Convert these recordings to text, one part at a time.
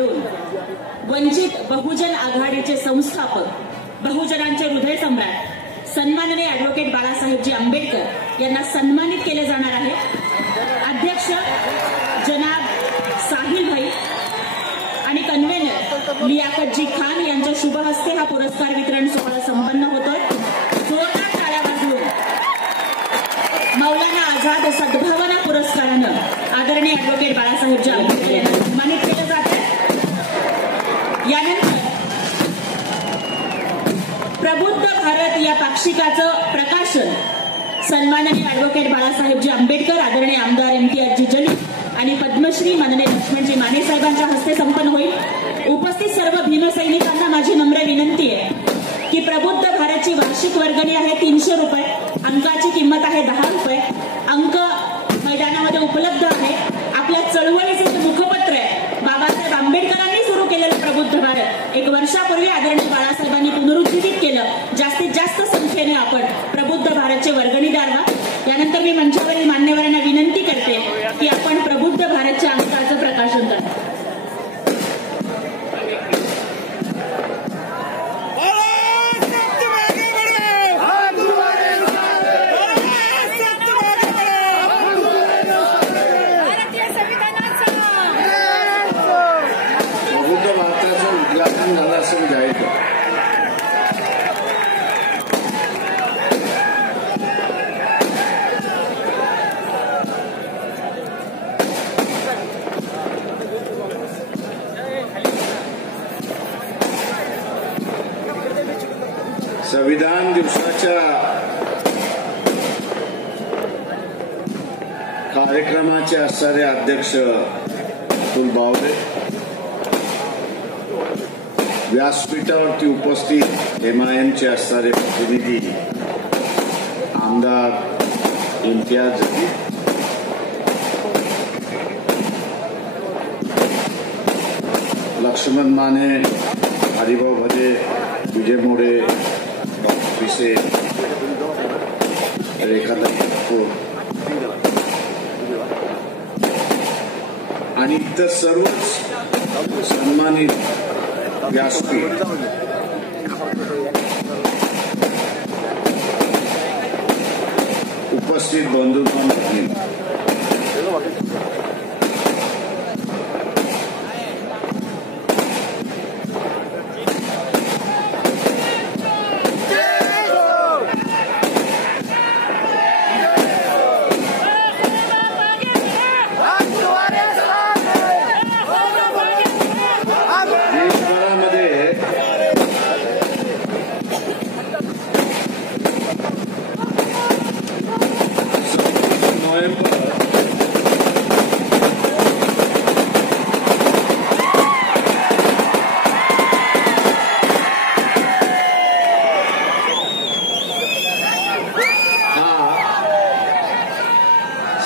देऊन वंचित बहुजन आघाडीचे संस्थापक, बहुजनांचे हृदय सम्राट सन्माननीय ॲडव्होकेट बाळासाहेबजी आंबेडकर यांना सन्मानित केले जाणार आहे। अध्यक्ष जनाब साहिल भाई आणि कन्व्हेनर लियाकतजी खान यांच्या शुभ हस्ते हा पुरस्कार वितरण सोहळा संपन्न होतोय। जोरदार टाळ्या वाजवून मौलाना आझाद सद्भावना पुरस्कारानं आदरणीय ॲडव्होकेट बाळासाहेबजी आंबेडकर यांना सन्मानित केलं जात आहे। यानंतर प्रबुद्ध भारत या पाक्षिकाचं प्रकाशन सन्माननीय ॲडव्होकेट बाळासाहेबजी आंबेडकर, आदरणीय आमदार इम्तियाजी जलील आणि पद्मश्री माननीय लक्ष्मणजी माने साहेबांच्या हस्ते संपन्न होईल। उपस्थित सर्व भीमसैनिकांना माझी नम्र विनंती आहे की प्रबुद्ध भारतची वार्षिक वर्गणी आहे 300 रुपये, अंकाची किंमत आहे 10 रुपये। अंक मैदानामध्ये उपलब्ध आहे। आपल्या चळवळीचे जे मुखपत्र आहे बाबासाहेब आंबेडकरांनी सुरू केलेलं प्रबुद्ध भारत 1 वर्षापूर्वी आदरणीय बाळासाहेबांनी पुनरुज्जीवित केलं। जास्तीत जास्त संख्येने आपण प्रबुद्ध भारतचे वर्गणीदार व्हा। यानंतर मी मंचावरील मान्यवरांना विनंती करते की आपण प्रबुद्ध भारतच्या अंकाचं प्रकाशन करा। संविधान दिवसाच्या कार्यक्रमाचे असणारे अध्यक्ष अतुल बावरे, व्यासपीठावरती उपस्थित एमआयएमचे असणारे प्रतिनिधी आमदार इम्तियाज जलील, लक्ष्मण माने, हरिभाऊ भजे, विजय मोरे, विसे, रेखाताई ठाकूर आणि इतर सर्वच सन्मानित व्यासपीठ उपस्थित बंधूंनी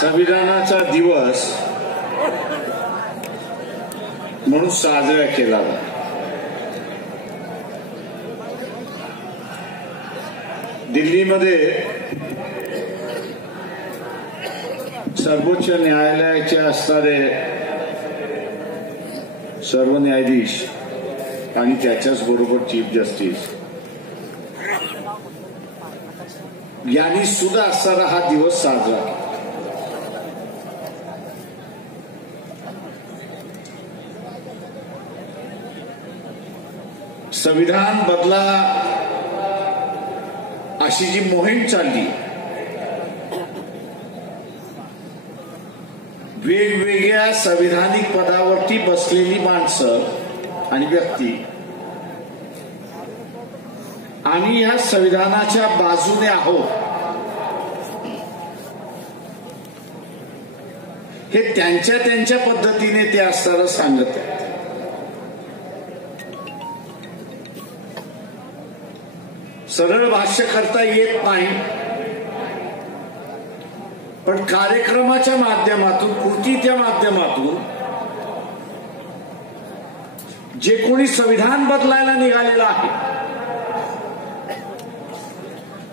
संविधानाचा दिवस म्हणून साजरा केला जातो। दिल्लीमध्ये सर्वोच्च न्यायालयाचे असणारे सर्व न्यायाधीश आणि त्याच्याच बरोबर चीफ जस्टिस यांनी सुद्धा असणारा हा दिवस साजरा केला। संविधान बदला अशी जी मोहीम चालली, वेगवेगळ्या संविधानिक पदावरती बसलेली माणसं आणि व्यक्ती आम्ही ह्या संविधानाच्या बाजूने आहोत हे त्यांच्या त्यांच्या पद्धतीने ते असताना सांगत आहेत। सरळ भाष्य करता येत नाही, पण कार्यक्रमाच्या माध्यमातून, कृतीच्या माध्यमातून जे कोणी संविधान बदलायला निघालेलं आहे,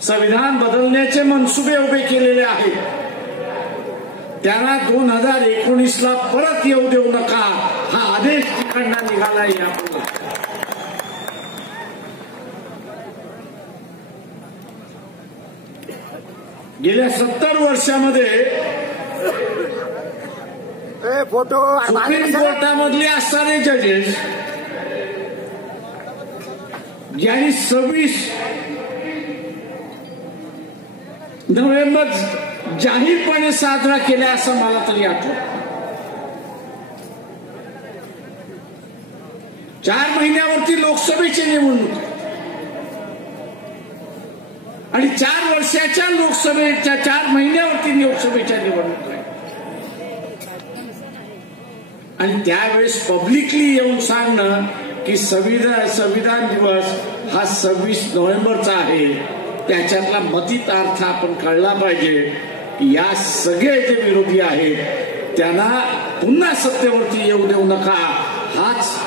संविधान बदलण्याचे मनसुबे उभे केलेले आहेत, त्यांना 2019ला परत येऊ देऊ नका हा आदेश तिकडनं निघाला यापुढे. गेल्या 70 वर्षामध्ये सुप्रीम कोर्टामधले असणारे जजेस ज्यांनी 26 नोव्हेंबर जाहीरपणे साजरा केला असं मला तरी आठवतं. 4 महिन्यावरती लोकसभेची निवडणूक आणि 4 वर्षाच्या लोकसभेच्या 4 महिन्यावरती लोकसभेच्या निवडणूक आहे. आणि त्यावेळेस पब्लिकली येऊन सांगणं की संविधान दिवस हा 26 नोव्हेंबरचा आहे, त्याच्यातला मतित अर्थ आपण कळला पाहिजे. या सगळे जे विरोधी आहेत त्यांना पुन्हा सत्तेवरती येऊ देऊ नका, हाच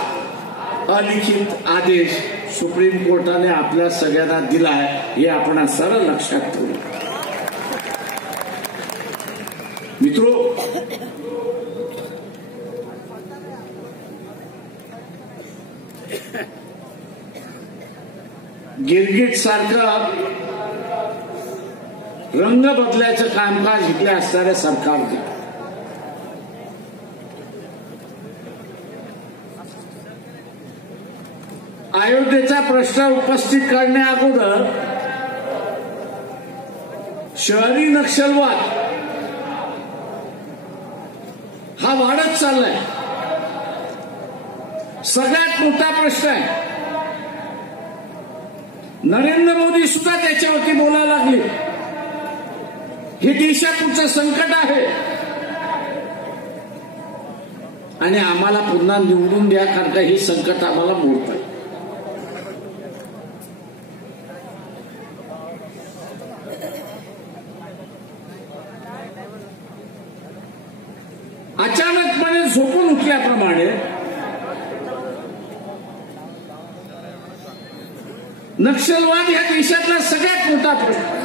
अलिखित आदेश सुप्रीम कोर्टाने आपल्या सगळ्यांना दिलाय, हे आपण सरळ लक्षात ठेवू. मित्रो, गिरगिट सारखं रंग बदलायचं कामकाज इथल्या असणाऱ्या सरकारने अयोध्येचा प्रश्न उपस्थित करण्या अगोदर शहरी नक्षलवाद हा वाढत चाललाय. सगळ्यात मोठा प्रश्न आहे. नरेंद्र मोदी सुद्धा त्याच्यावरती बोलायला लागले. हे देशापुढचं संकट आहे आणि आम्हाला पुन्हा निवडून द्या, कारण का हे संकट आम्हाला मोडत आहे. अचानकपणे झोपून उठल्याप्रमाणे नक्षलवाद ह्या देशातला सगळ्यात मोठा प्रश्न,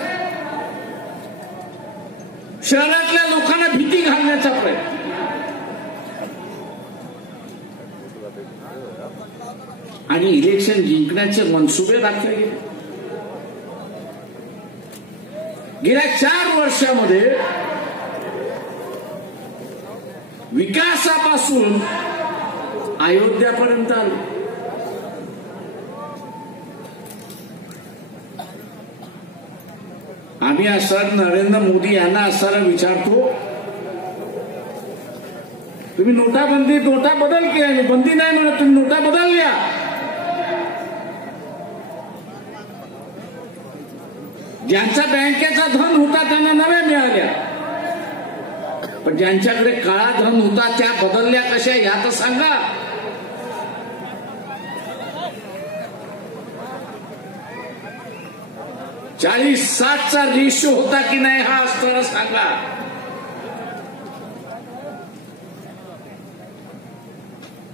शहरातल्या लोकांना भीती घालण्याचा प्रयत्न. आणि इलेक्शन जिंकण्याचे मनसुबे दाखवले गेले. गेल्या 4 वर्षामध्ये विकासापासून अयोध्यापर्यंत आलो. आम्ही असं नरेंद्र मोदी यांना असं विचारतो, तुम्ही नोटा बदल केला, बंदी नाही म्हणत, तुम्ही नोटा बदलल्या. ज्यांचा बँकेचा धन होता त्यांना नव्या मिळाल्या, पण ज्यांच्याकडे काळा धन होता त्या बदलल्या कशा ह्या तर सांगा. चा रेशो होता की नाही हा असताना सांगा.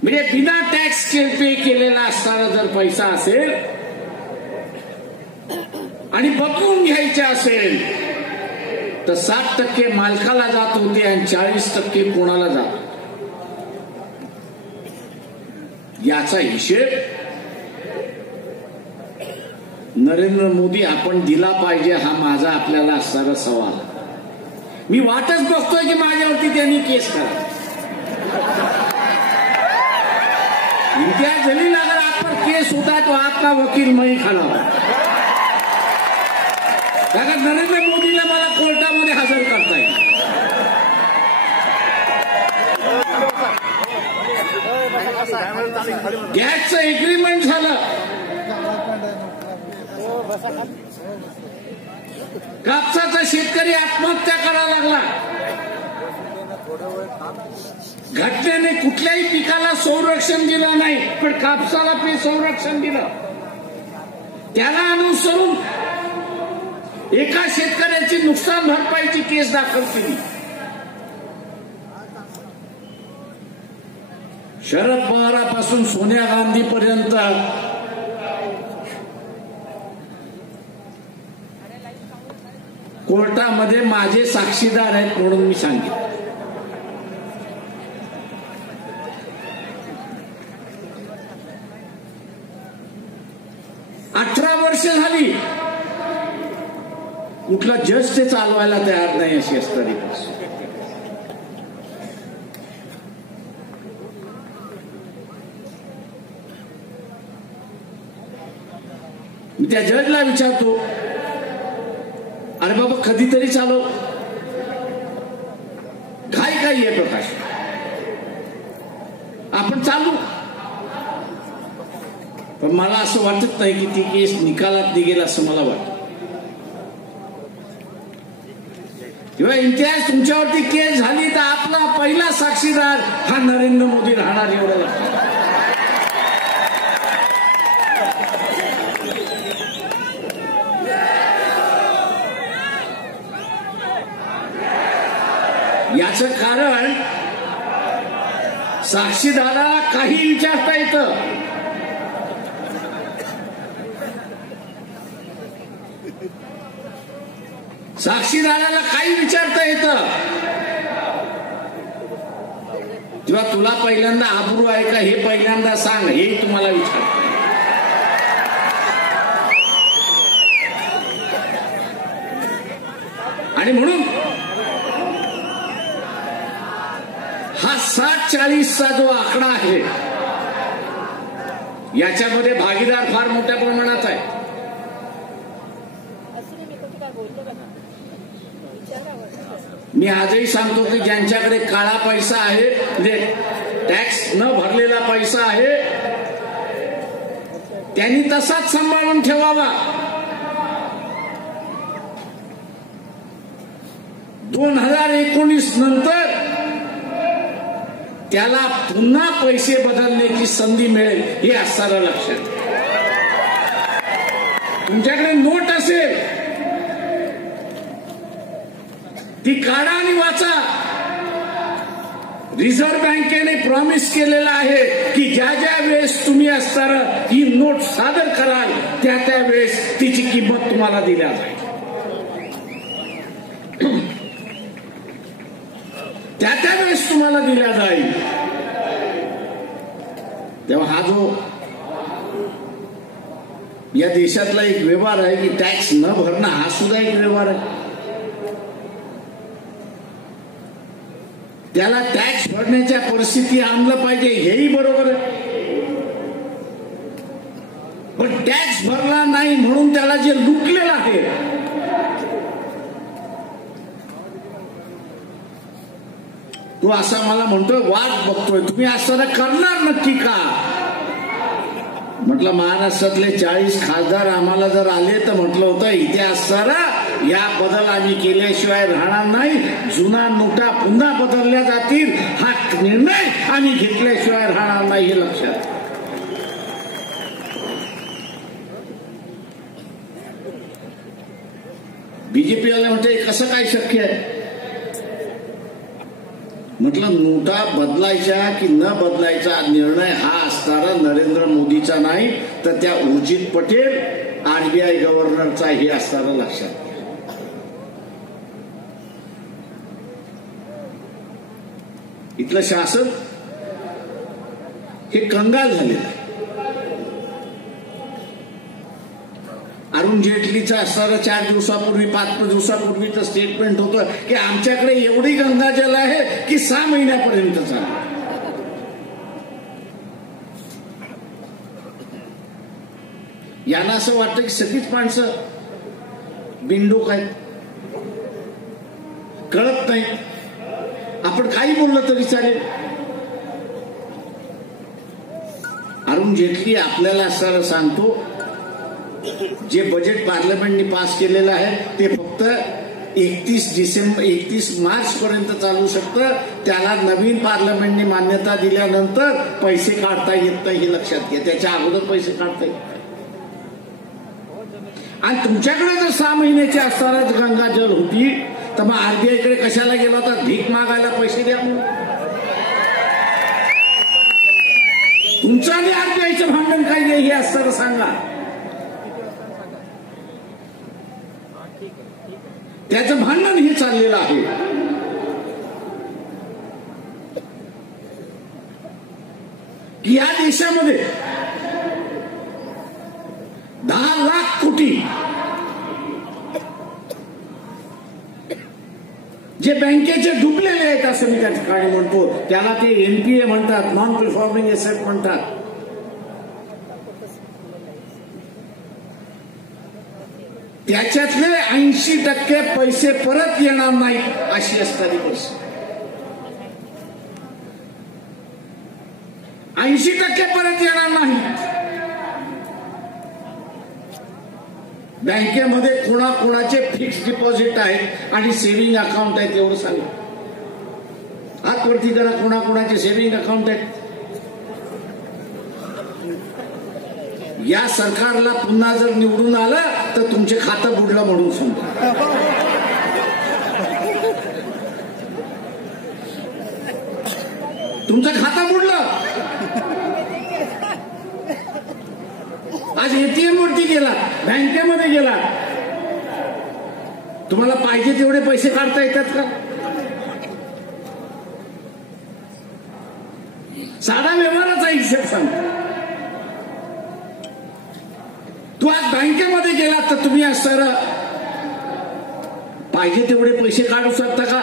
म्हणजे बिना टॅक्स पे केलेला असताना जर पैसा असेल आणि बदलून घ्यायचे असेल तर 60% मालकाला जात होते आणि 40% कोणाला जात. याचा हिशेब नरेंद्र मोदी आपण दिला पाहिजे, हा माझा आपल्याला असणारा सवाल. मी वाटच बघतोय की माझ्यावरती त्यांनी केस करा. इम्तियाज जलील अगर आप पर केस होता है तो आपका वकील मैं ही खड़ा हूं. कारण नरेंद्र मोदीला मला कोर्टामध्ये हजर करता येईल. गॅसचं एग्रीमेंट झालं, कापसाचा शेतकरी आत्महत्या करायला लागला. घटनेने कुठल्याही पिकाला संरक्षण दिलं नाही, पण कापसाला संरक्षण दिलं. त्याला अनुसरून एका शेतकऱ्याची नुकसान भरपाईची केस दाखल केली. शरद पवारापासून सोनिया गांधी पर्यंत कोर्टामध्ये माझे साक्षीदार आहेत म्हणून मी सांगितलं. वर्ष झाली कुठला जज ते चालवायला तयार नाही अशी असणारी परिस्थिती. मी त्या जजला विचारतो, अरे बाबा कधीतरी चालव, घाई काही आहे प्रकाश, आपण चालू. पण मला असं वाटत नाही की ती केस निकालात निघेल असं मला वाटतं. किंवा इम्तियाज तुमच्यावरती केस झाली तर आपला पहिला साक्षीदार हा नरेंद्र मोदी राहणार एवढं लक्षात. याचं कारण साक्षीदाराला काही विचारता येतं. साक्षीदाराला काही विचारता येतं. किंवा तुला पहिल्यांदा आबरू आहे का हे पहिल्यांदा सांग, हे तुम्हाला विचारतं. आणि म्हणून हा 60-40चा जो आकडा आहे याच्यामध्ये भागीदार फार मोठ्या प्रमाणात आहे. मी आजही सांगतो की ज्यांच्याकडे काळा पैसा आहे, म्हणजे टॅक्स न भरलेला पैसा आहे, त्यांनी तसाच सांभाळून ठेवावा. 2019 नंतर त्याला पुन्हा पैसे बदलण्याची संधी मिळेल हे असणारं लक्षात. तुमच्याकडे नोट असेल ती काढा आणि वाचा. रिझर्व्ह बँकेने प्रॉमिस केलेला आहे की ज्या ज्या वेळेस तुम्ही असणारं ही नोट सादर कराल त्या त्या वेळेस तिची किंमत तुम्हाला दिल्या जाईल. त्या त्या वेळेस तुम्हाला दिल्या जाईल. तेव्हा हा जो या देशातला एक व्यवहार आहे की टॅक्स न भरणं, हा सुद्धा एक व्यवहार आहे. त्याला टॅक्स भरण्याच्या परिस्थिती आणलं पाहिजे, हेही बरोबर आहे. पण टॅक्स भरला नाही म्हणून त्याला जे लुटलेलं आहे तो असा मला म्हणतोय वाट बघतोय, तुम्ही असं करणार नक्की का? म्हटलं महाराष्ट्रातले 40 खासदार आम्हाला जर आले तर म्हटलं होतं इथे असताना या बदल आम्ही केल्याशिवाय राहणार नाही. जुना नोटा पुन्हा बदलल्या जातील हा निर्णय आम्ही घेतल्याशिवाय राहणार नाही हे लक्षात. बीजेपी वाले म्हणते कसं काय शक्य आहे? म्हटलं नोटा बदलायच्या की न बदलायचा निर्णय हा असणारा नरेंद्र मोदीचा नाही तर त्या उर्जित पटेल आरबीआय गव्हर्नरचा हे असणारं लक्षात. इथलं शासन हे कंगाल झालेलं आहे. अरुण जेटलीचं असणारं 4 दिवसापूर्वी 5 दिवसापूर्वीचं स्टेटमेंट होतं की आमच्याकडे एवढी गंगाजल आहे की 6 महिन्यापर्यंत चालू. यांना असं वाटतं की सगळीच माणसं बिनडोक आहेत, कळत नाही, आपण काही बोललं तरी चालेल. अरुण जेटली आपल्याला असणारं सांगतो जे बजेट पार्लमेंटने पास केलेलं आहे ते फक्त 31 मार्च पर्यंत चालू शकतं. त्याला नवीन पार्लमेंटने मान्यता दिल्यानंतर पैसे काढता येत नाही हे लक्षात घ्या. त्याच्या अगोदर पैसे काढता येत. आणि तुमच्याकडे जर 6 महिन्याची असणारच गंगाजल होती तर मग आरबीआयकडे कशाला गेला होता? भीक मागायला पैसे द्या म्हणून. तुमचं आणि आरबीआयचं भांडण काय हे असतं सांगा. त्याचं भांडण हे चाललेलं आहे. की या देशामध्ये 10 लाख लाख कोटी जे बँकेचे डुबलेले आहेत असं मी त्या ठिकाणी म्हणतो, त्याला ते एनपीए म्हणतात, नॉन परफॉर्मिंग एसेट म्हणतात. त्याच्यातले 80% पैसे परत येणार नाहीत अशी असणारी परिस्थिती. 80% परत येणार नाही. बँकेमध्ये कोणाकोणाचे फिक्स डिपॉझिट आहेत आणि सेव्हिंग अकाउंट आहेत एवढं सांगा. हात वरती करा, कोणाकोणाचे सेव्हिंग अकाउंट आहेत. या सरकारला पुन्हा जर निवडून आलं तर तुमचे खातं बुडलं म्हणून समजा. तुमचं खातं बुडलं. आज एटीएम वरती गेला, बँकेमध्ये गेला, तुम्हाला पाहिजे तेवढे पैसे काढता येतात का? साधा व्यवहाराचा हिशेब सांगतो. तू आज बँकेमध्ये गेला तर तुम्ही आज सर पाहिजे तेवढे पैसे काढू शकता का?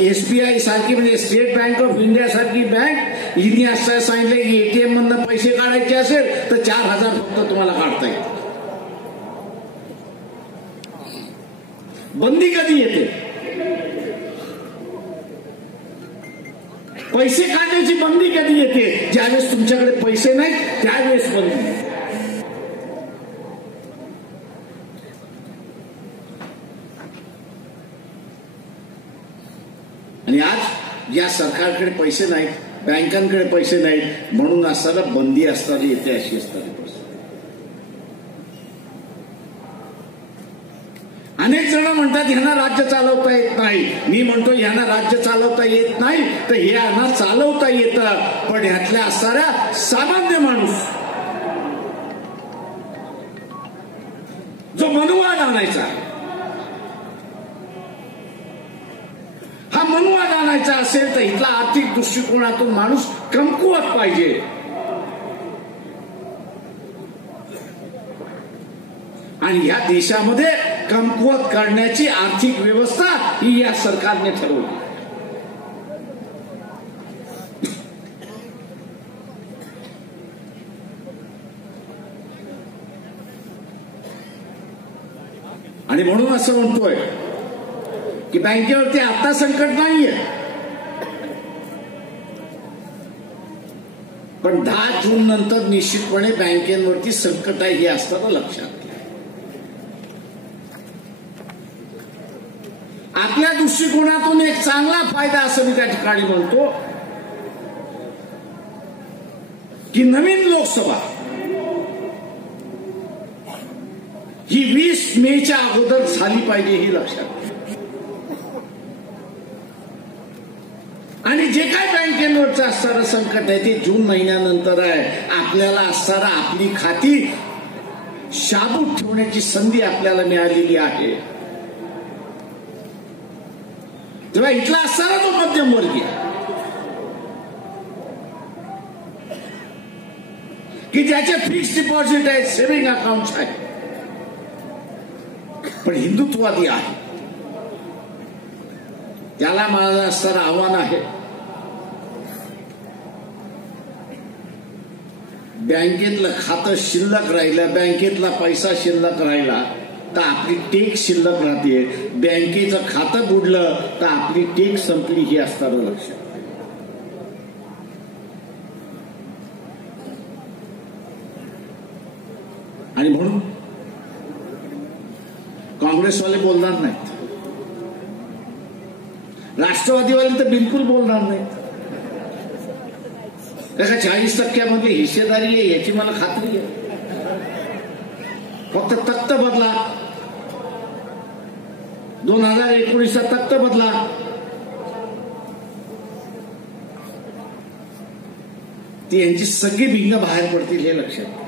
एसबीआय सारखी म्हणजे स्टेट बँक ऑफ इंडिया सारखी बँक हिने असं सांगितलं की एटीएम मधनं पैसे काढायचे असेल तर 4,000 फक्त तुम्हाला काढता येईल. बंदी कधी येते? पैसे काढण्याची बंदी कधी येते? ज्यावेळेस तुमच्याकडे पैसे नाहीत त्यावेळेस बंदी. आणि आज या सरकारकडे पैसे नाहीत, बँकांकडे पैसे नाहीत, म्हणून असताना बंदी असताना येते अशी असणारी परिस्थिती. अनेक जण म्हणतात ह्यांना राज्य चालवता येत नाही. मी म्हणतो ह्यांना राज्य चालवता येत नाही तर ह्यांना चालवता येतं, पण ह्यातल्या असणाऱ्या सामान्य माणूस जो मनुवाद आणायचा, हा मनुवाद आणायचा असेल तर इथला आर्थिक दृष्टिकोनातून माणूस कमकुवत पाहिजे. आणि या देशामध्ये कमकुवत करण्याची आर्थिक व्यवस्था ही या सरकारने ठरवली. आणि म्हणून असं म्हणतोय की बँकेवरती आता संकट नाहीये, पण 10 जून नंतर निश्चितपणे बँकेवरती संकट आहे हे असताना लक्षात घ्या. आपल्या दृष्टिकोनातून एक चांगला फायदा असं मी त्या ठिकाणी म्हणतो की नवीन लोकसभा ही 20 मेच्या अगोदर झाली पाहिजे ही लक्षात घ्या. आणि जे काय बँकेवरचं असणारं संकट आहे ते जून महिन्यानंतर आहे. आपल्याला असणारा आपली खाती शाबूत ठेवण्याची संधी आपल्याला मिळालेली आहे. तेव्हा इथला असणारा तो मध्यमवर्गीय की ज्याचे फिक्स डिपॉझिट आहे, सेव्हिंग अकाउंट आहे, पण हिंदुत्ववादी आहे, त्याला माझं असणारं आव्हान आहे बँकेतलं खातं शिल्लक राहिलं, बँकेतला पैसा शिल्लक राहिला तर आपली टेक शिल्लक राहते, बँकेचं खातं बुडलं तर आपली टेक संपली ही असणारं लक्षात. आणि म्हणून काँग्रेसवाले बोलणार नाहीत, राष्ट्रवादीवाले तर बिलकुल बोलणार नाहीत. त्याच्या 40% हिस्सेदारी आहे याची मला खात्री आहे. फक्त तख्त बदला, 2019 तख्त बदला, ती यांची सगळी भिंग बाहेर पडतील हे लक्षात.